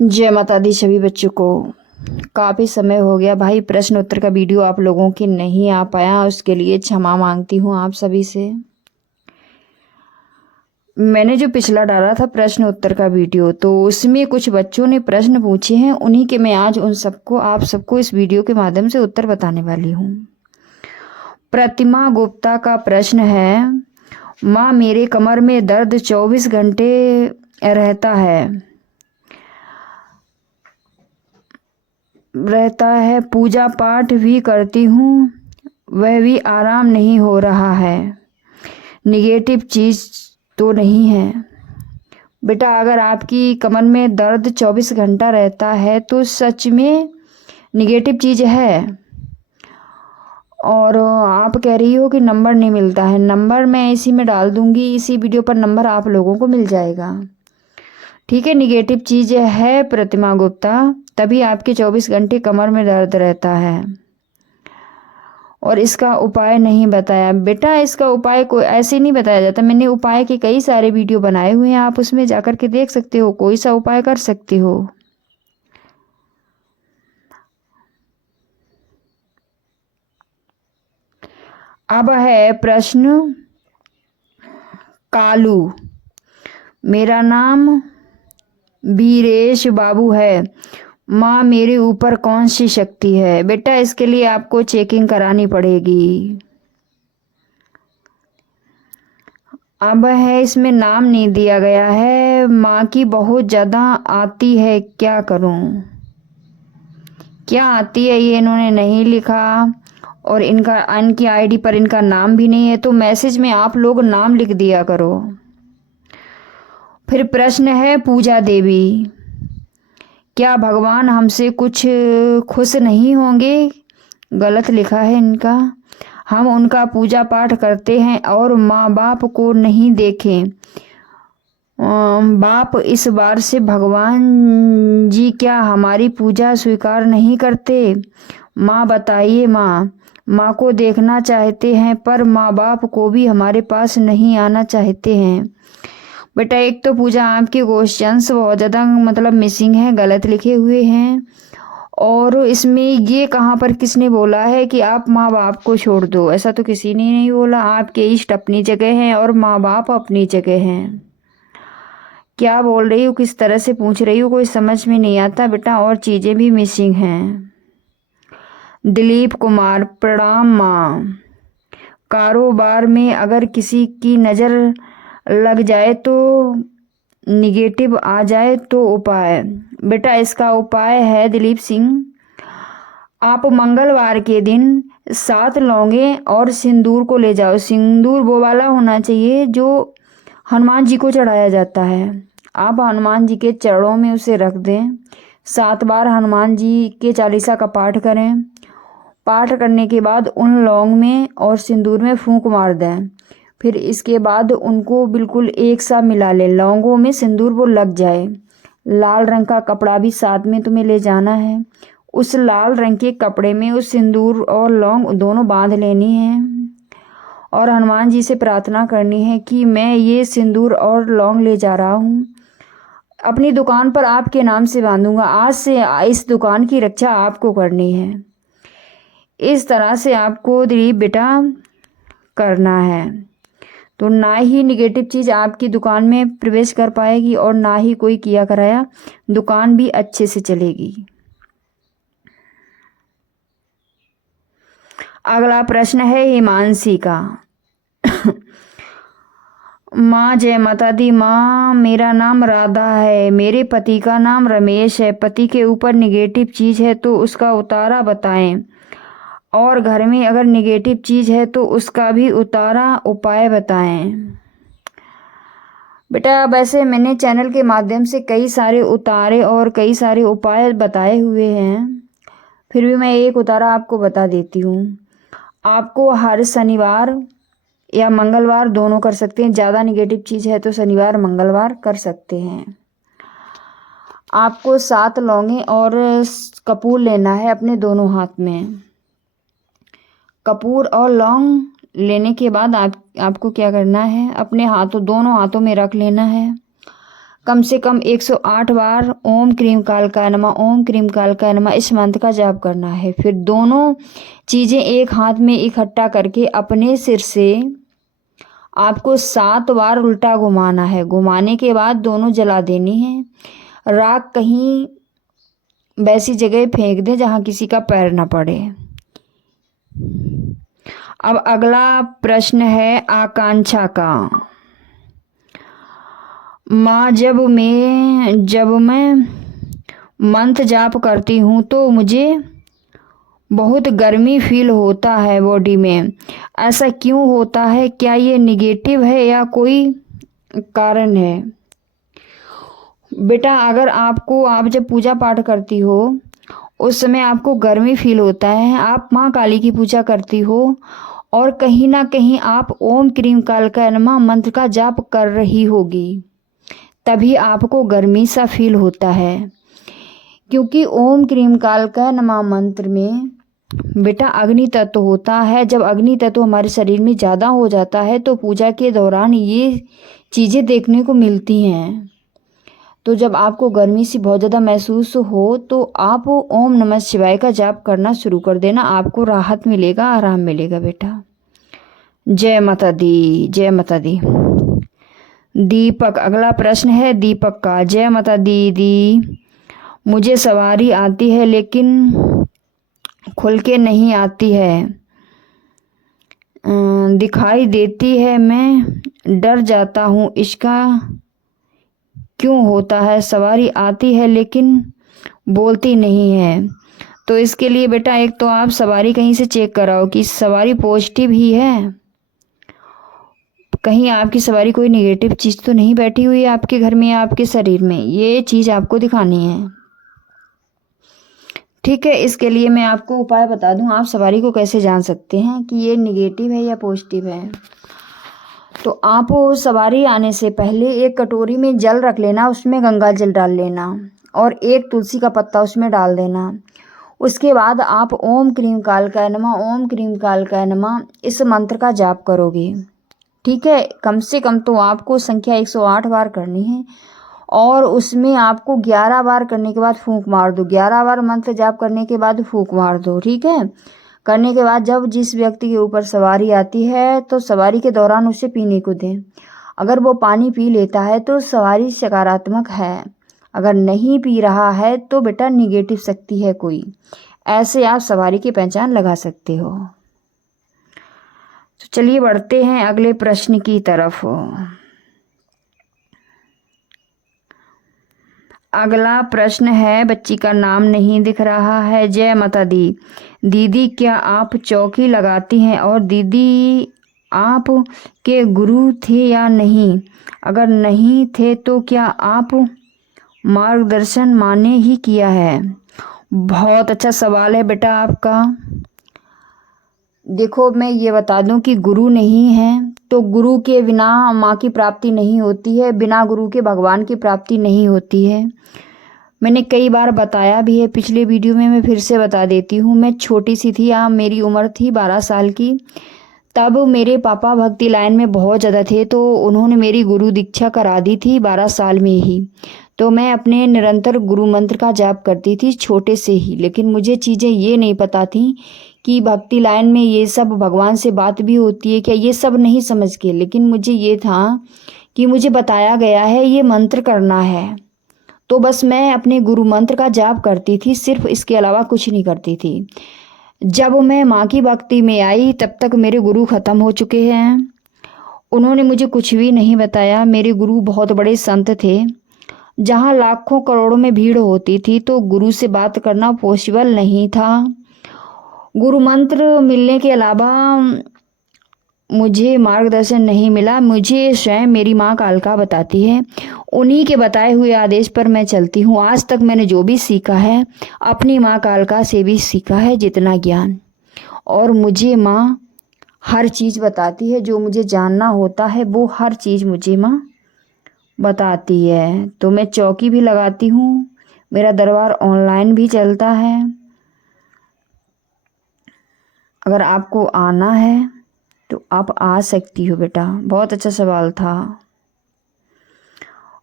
जय माता दी सभी बच्चों को। काफ़ी समय हो गया भाई, प्रश्न उत्तर का वीडियो आप लोगों की नहीं आ पाया, उसके लिए क्षमा मांगती हूँ आप सभी से। मैंने जो पिछला डाला था प्रश्न उत्तर का वीडियो, तो उसमें कुछ बच्चों ने प्रश्न पूछे हैं, उन्हीं के मैं आज उन सबको आप सबको इस वीडियो के माध्यम से उत्तर बताने वाली हूँ। प्रतिमा गुप्ता का प्रश्न है, माँ मेरे कमर में दर्द 24 घंटे रहता है, पूजा पाठ भी करती हूँ, वह भी आराम नहीं हो रहा है, निगेटिव चीज़ तो नहीं है। बेटा, अगर आपकी कमर में दर्द 24 घंटा रहता है तो सच में निगेटिव चीज़ है। और आप कह रही हो कि नंबर नहीं मिलता है, नंबर मैं इसी में डाल दूंगी, इसी वीडियो पर नंबर आप लोगों को मिल जाएगा। ठीक है, निगेटिव चीज़ है प्रतिमा गुप्ता, तभी आपके 24 घंटे कमर में दर्द रहता है और इसका उपाय नहीं बताया। बेटा, इसका उपाय कोई ऐसे नहीं बताया जाता, मैंने उपाय के कई सारे वीडियो बनाए हुए हैं, आप उसमें जाकर के देख सकते हो, कोई सा उपाय कर सकते हो। अब है प्रश्न कालू, मेरा नाम वीरेश बाबू है, माँ मेरे ऊपर कौन सी शक्ति है। बेटा, इसके लिए आपको चेकिंग करानी पड़ेगी। अब है, इसमें नाम नहीं दिया गया है, माँ की बहुत ज़्यादा आती है, क्या करूँ। क्या आती है ये इन्होंने नहीं लिखा, और इनकी आईडी पर इनका नाम भी नहीं है, तो मैसेज में आप लोग नाम लिख दिया करो। फिर प्रश्न है पूजा देवी, क्या भगवान हमसे कुछ खुश नहीं होंगे। गलत लिखा है इनका, हम उनका पूजा पाठ करते हैं और माँ बाप को नहीं देखें, बाप इस बार से भगवान जी क्या हमारी पूजा स्वीकार नहीं करते। माँ बताइए, माँ को देखना चाहते हैं पर माँ बाप को भी हमारे पास नहीं आना चाहते हैं। बेटा, एक तो पूजा आपके क्वेश्चंस बहुत ज़्यादा मतलब मिसिंग है, गलत लिखे हुए हैं, और इसमें ये कहाँ पर किसने बोला है कि आप माँ बाप को छोड़ दो, ऐसा तो किसी ने नहीं बोला। आपके इष्ट अपनी जगह हैं और माँ बाप अपनी जगह हैं। क्या बोल रही हूँ, किस तरह से पूछ रही हूँ, कोई समझ में नहीं आता बेटा, और चीज़ें भी मिसिंग हैं। दिलीप कुमार, प्रणाम माँ, कारोबार में अगर किसी की नज़र लग जाए तो निगेटिव आ जाए तो उपाय। बेटा, इसका उपाय है दिलीप सिंह, आप मंगलवार के दिन 7 लौंगे और सिंदूर को ले जाओ। सिंदूर वो वाला होना चाहिए जो हनुमान जी को चढ़ाया जाता है। आप हनुमान जी के चरणों में उसे रख दें, 7 बार हनुमान जी के चालीसा का पाठ करें। पाठ करने के बाद उन लौंग में और सिंदूर में फूंक मार दें। फिर इसके बाद उनको बिल्कुल एक सा मिला लें, लौंगों में सिंदूर वो लग जाए। लाल रंग का कपड़ा भी साथ में तुम्हें ले जाना है, उस लाल रंग के कपड़े में उस सिंदूर और लौंग दोनों बांध लेनी है और हनुमान जी से प्रार्थना करनी है कि मैं ये सिंदूर और लौंग ले जा रहा हूँ, अपनी दुकान पर आपके नाम से बांधूंगा, आज से इस दुकान की रक्षा आपको करनी है। इस तरह से आपको दिलीप बेटा करना है, तो ना ही निगेटिव चीज़ आपकी दुकान में प्रवेश कर पाएगी और ना ही कोई किया कराया दुकान भी अच्छे से चलेगी। अगला प्रश्न है हिमांशी का। माँ जय माता दी, माँ मेरा नाम राधा है, मेरे पति का नाम रमेश है, पति के ऊपर निगेटिव चीज़ है तो उसका उतारा बताएं, और घर में अगर निगेटिव चीज़ है तो उसका भी उतारा उपाय बताएं। बेटा, वैसे मैंने चैनल के माध्यम से कई सारे उतारे और कई सारे उपाय बताए हुए हैं, फिर भी मैं एक उतारा आपको बता देती हूँ। आपको हर शनिवार या मंगलवार दोनों कर सकते हैं, ज़्यादा निगेटिव चीज़ है तो शनिवार मंगलवार कर सकते हैं। आपको 7 लौंगे और कपूर लेना है अपने दोनों हाथ में। कपूर और लौंग लेने के बाद आपको क्या करना है, अपने हाथों दोनों हाथों में रख लेना है। कम से कम 108 बार ओम क्रीम कालकाय नमः, ओम क्रीम कालकाय नमः इस मंत्र का जाप करना है। फिर दोनों चीज़ें एक हाथ में इकट्ठा करके अपने सिर से आपको 7 बार उल्टा घुमाना है। घुमाने के बाद दोनों जला देनी है। राख कहीं वैसी जगह फेंक दें जहाँ किसी का पैर न पड़े। अब अगला प्रश्न है आकांक्षा का। माँ, जब मैं मंत्र जाप करती हूँ तो मुझे बहुत गर्मी फील होता है बॉडी में। ऐसा क्यों होता है? क्या ये निगेटिव है या कोई कारण है? बेटा, अगर आप जब पूजा पाठ करती हो उस समय आपको गर्मी फील होता है, आप माँ काली की पूजा करती हो और कहीं ना कहीं आप ओम क्रीम कालकाय नमः मंत्र का जाप कर रही होगी, तभी आपको गर्मी सा फील होता है। क्योंकि ओम क्रीम कालकाय नमः मंत्र में बेटा अग्नि तत्व होता है। जब अग्नि तत्व हमारे शरीर में ज़्यादा हो जाता है तो पूजा के दौरान ये चीज़ें देखने को मिलती हैं। तो जब आपको गर्मी से बहुत ज़्यादा महसूस हो तो आप ओम नमः शिवाय का जाप करना शुरू कर देना, आपको राहत मिलेगा, आराम मिलेगा बेटा। जय माता दी, जय माता दी। दीपक, अगला प्रश्न है दीपक का। जय माता दीदी, मुझे सवारी आती है लेकिन खुल के नहीं आती है, दिखाई देती है, मैं डर जाता हूँ, इसका क्यों होता है? सवारी आती है लेकिन बोलती नहीं है। तो इसके लिए बेटा एक तो आप सवारी कहीं से चेक कराओ कि सवारी पॉजिटिव ही है, कहीं आपकी सवारी कोई नेगेटिव चीज़ तो नहीं बैठी हुई है आपके घर में या आपके शरीर में। ये चीज़ आपको दिखानी है, ठीक है। इसके लिए मैं आपको उपाय बता दूं, आप सवारी को कैसे जान सकते हैं कि ये निगेटिव है या पॉजिटिव है। तो आप सवारी आने से पहले एक कटोरी में जल रख लेना, उसमें गंगा जल डाल लेना और एक तुलसी का पत्ता उसमें डाल देना। उसके बाद आप ओम क्रीम कालकाय नमः, ओम क्रीम कालकाय नमः इस मंत्र का जाप करोगे, ठीक है। कम से कम तो आपको संख्या 108 बार करनी है और उसमें आपको 11 बार करने के बाद फूंक मार दो। 11 बार मंत्र जाप करने के बाद फूंक मार दो, ठीक है। करने के बाद जब जिस व्यक्ति के ऊपर सवारी आती है तो सवारी के दौरान उसे पीने को दें। अगर वो पानी पी लेता है तो सवारी सकारात्मक है, अगर नहीं पी रहा है तो बेटा निगेटिव शक्ति है कोई। ऐसे आप सवारी की पहचान लगा सकते हो। तो चलिए बढ़ते हैं अगले प्रश्न की तरफ। अगला प्रश्न है, बच्ची का नाम नहीं दिख रहा है। जय माता दी। दीदी, क्या आप चौकी लगाती हैं और दीदी आप के गुरु थे या नहीं? अगर नहीं थे तो क्या आप मार्गदर्शन माने ही किया है? बहुत अच्छा सवाल है बेटा आपका। देखो, मैं ये बता दूं कि गुरु नहीं है तो गुरु के बिना माँ की प्राप्ति नहीं होती है, बिना गुरु के भगवान की प्राप्ति नहीं होती है। मैंने कई बार बताया भी है पिछले वीडियो में, मैं फिर से बता देती हूँ। मैं छोटी सी थी, मेरी उम्र थी 12 साल की, तब मेरे पापा भक्ति लाइन में बहुत ज़्यादा थे तो उन्होंने मेरी गुरु दीक्षा करा दी थी 12 साल में ही। तो मैं अपने निरंतर गुरु मंत्र का जाप करती थी छोटे से ही, लेकिन मुझे चीज़ें ये नहीं पता थी कि भक्ति लाइन में ये सब भगवान से बात भी होती है क्या, ये सब नहीं समझ के। लेकिन मुझे ये था कि मुझे बताया गया है ये मंत्र करना है, तो बस मैं अपने गुरु मंत्र का जाप करती थी, सिर्फ इसके अलावा कुछ नहीं करती थी। जब मैं माँ की भक्ति में आई तब तक मेरे गुरु ख़त्म हो चुके हैं, उन्होंने मुझे कुछ भी नहीं बताया। मेरे गुरु बहुत बड़े संत थे, जहाँ लाखों करोड़ों में भीड़ होती थी तो गुरु से बात करना पॉसिबल नहीं था। गुरु मंत्र मिलने के अलावा मुझे मार्गदर्शन नहीं मिला, मुझे स्वयं मेरी माँ कालका बताती है, उन्हीं के बताए हुए आदेश पर मैं चलती हूँ। आज तक मैंने जो भी सीखा है अपनी माँ कालका से भी सीखा है जितना ज्ञान, और मुझे माँ हर चीज़ बताती है, जो मुझे जानना होता है वो हर चीज़ मुझे माँ बताती है। तो मैं चौकी भी लगाती हूँ, मेरा दरबार ऑनलाइन भी चलता है। अगर आपको आना है तो आप आ सकती हो बेटा। बहुत अच्छा सवाल था।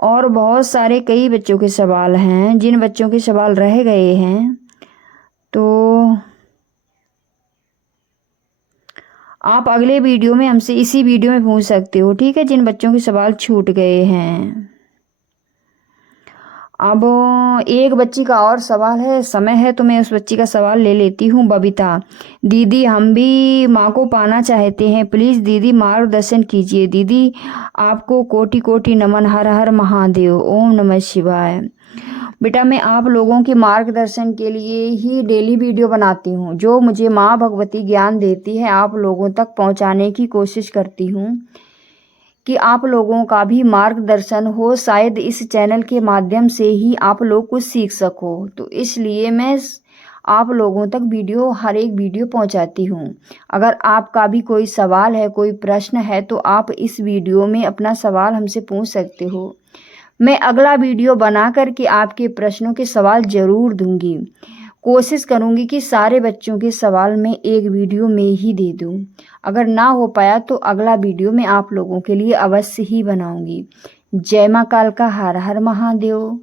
और बहुत सारे कई बच्चों के सवाल हैं। जिन बच्चों के सवाल रह गए हैं तो आप अगले वीडियो में हमसे इसी वीडियो में पूछ सकते हो, ठीक है, जिन बच्चों के सवाल छूट गए हैं। अब एक बच्ची का और सवाल है, समय है तो मैं उस बच्ची का सवाल ले लेती हूँ। बबीता, दीदी हम भी माँ को पाना चाहते हैं, प्लीज़ दीदी मार्गदर्शन कीजिए। दीदी आपको कोटि कोटि नमन, हर हर महादेव, ओम नमः शिवाय। बेटा मैं आप लोगों के मार्गदर्शन के लिए ही डेली वीडियो बनाती हूँ। जो मुझे माँ भगवती ज्ञान देती है आप लोगों तक पहुँचाने की कोशिश करती हूँ कि आप लोगों का भी मार्गदर्शन हो। शायद इस चैनल के माध्यम से ही आप लोग कुछ सीख सको, तो इसलिए मैं आप लोगों तक हर एक वीडियो पहुंचाती हूं। अगर आपका भी कोई सवाल है, कोई प्रश्न है, तो आप इस वीडियो में अपना सवाल हमसे पूछ सकते हो। मैं अगला वीडियो बना करके आपके प्रश्नों के सवाल ज़रूर दूंगी। कोशिश करूंगी कि सारे बच्चों के सवाल मैं एक वीडियो में ही दे दूं। अगर ना हो पाया तो अगला वीडियो मैं आप लोगों के लिए अवश्य ही बनाऊंगी। जय माँ कालका, हर हर महादेव।